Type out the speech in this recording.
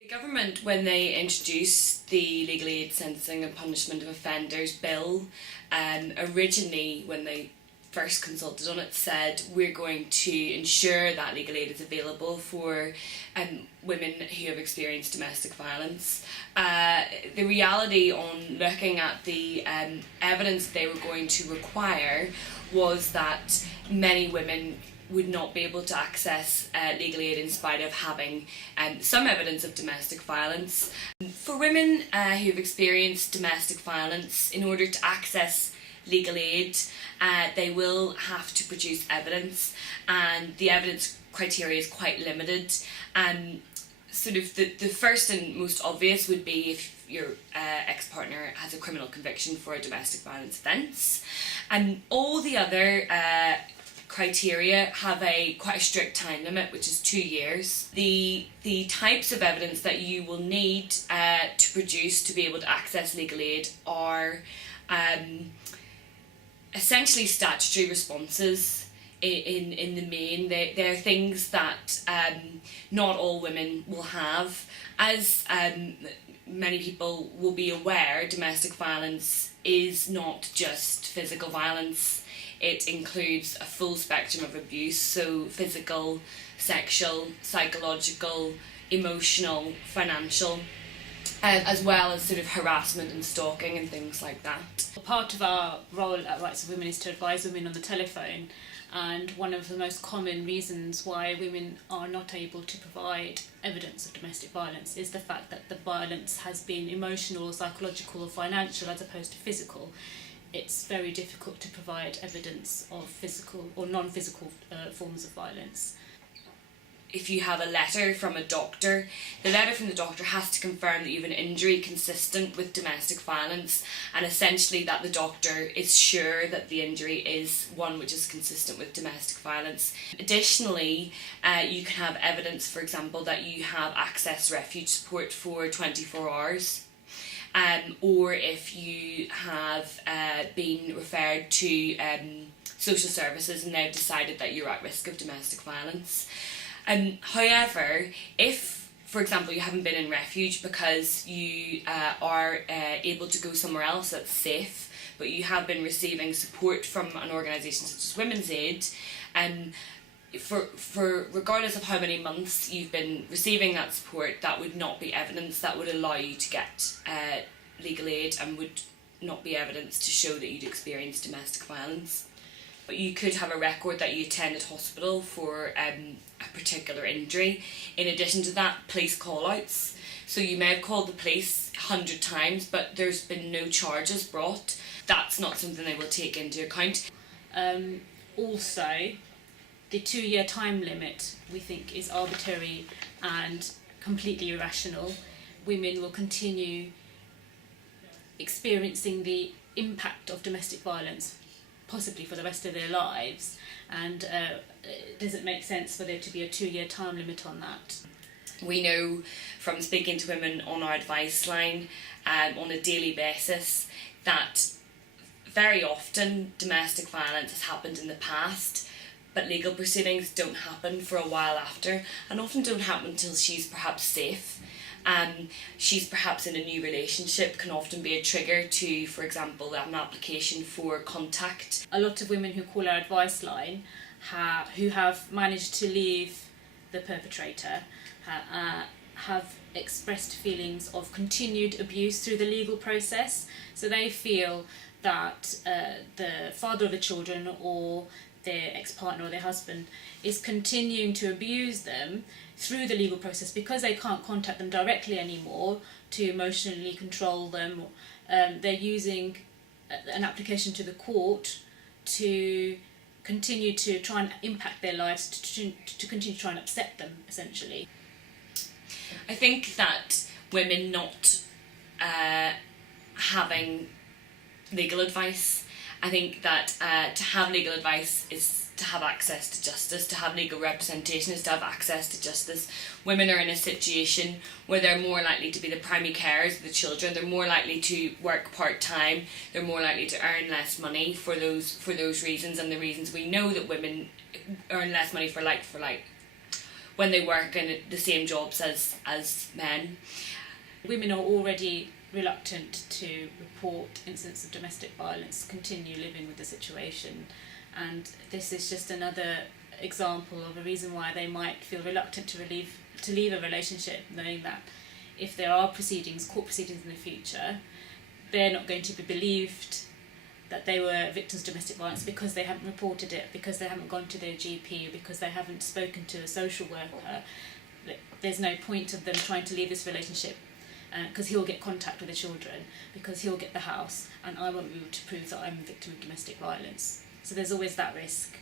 The government, when they introduced the Legal Aid Sentencing and Punishment of Offenders Bill, originally when they first consulted on it, said we're going to ensure that legal aid is available for women who have experienced domestic violence. The reality on looking at the evidence they were going to require was that many women would not be able to access legal aid in spite of having some evidence of domestic violence. For women who have experienced domestic violence, in order to access legal aid, they will have to produce evidence, and the evidence criteria is quite limited. Sort of the first and most obvious would be if your ex-partner has a criminal conviction for a domestic violence offence. And all the other criteria have quite a strict time limit, which is 2 years. The types of evidence that you will need to produce to be able to access legal aid are essentially statutory responses. In the main, they're things that not all women will have. As many people will be aware, domestic violence is not just physical violence. It includes a full spectrum of abuse, so physical, sexual, psychological, emotional, financial, as well as sort of harassment and stalking and things like that. Part of our role at Rights of Women is to advise women on the telephone, and one of the most common reasons why women are not able to provide evidence of domestic violence is the fact that the violence has been emotional or psychological or financial as opposed to physical. It's very difficult to provide evidence of physical or non-physical forms of violence. If you have a letter from a doctor, the letter from the doctor has to confirm that you have an injury consistent with domestic violence, and essentially that the doctor is sure that the injury is one which is consistent with domestic violence. Additionally, you can have evidence, for example, that you have access refuge support for 24 hours. Or if you have been referred to social services and they've decided that you're at risk of domestic violence. However, if, for example, you haven't been in refuge because you are able to go somewhere else that's safe, but you have been receiving support from an organisation such as Women's Aid, for regardless of how many months you've been receiving that support, that would not be evidence that would allow you to get legal aid, and would not be evidence to show that you'd experienced domestic violence. But you could have a record that you attended hospital for a particular injury. In addition to that, police call-outs. So you may have called the police 100 times, but there's been no charges brought. That's not something they will take into account. Also, the 2-year time limit we think is arbitrary and completely irrational. Women will continue experiencing the impact of domestic violence possibly for the rest of their lives, and it doesn't make sense for there to be a 2-year time limit on that. We know from speaking to women on our advice line on a daily basis that very often domestic violence has happened in the past, but legal proceedings don't happen for a while after, and often don't happen until she's perhaps safe. She's perhaps in a new relationship, can often be a trigger to, for example, an application for contact. A lot of women who call our advice line who have managed to leave the perpetrator have expressed feelings of continued abuse through the legal process. So they feel that the father of the children or their ex-partner or their husband is continuing to abuse them through the legal process because they can't contact them directly anymore to emotionally control them. They're using an application to the court to continue to try and impact their lives, to continue to try and upset them, essentially. I think that women not having legal advice, I think that to have legal advice is to have access to justice. To have legal representation is to have access to justice. Women are in a situation where they're more likely to be the primary carers of the children. They're more likely to work part-time. They're more likely to earn less money for those reasons, and the reasons we know that women earn less money for like when they work in the same jobs as men. Women are already reluctant to report incidents of domestic violence, continue living with the situation, and this is just another example of a reason why they might feel reluctant to leave a relationship, knowing that if there are court proceedings in the future, they're not going to be believed that they were victims of domestic violence because they haven't reported it, because they haven't gone to their GP, because they haven't spoken to a social worker. There's no point of them trying to leave this relationship because he'll get contact with the children, because he'll get the house, and I won't be able to prove that I'm a victim of domestic violence. So there's always that risk.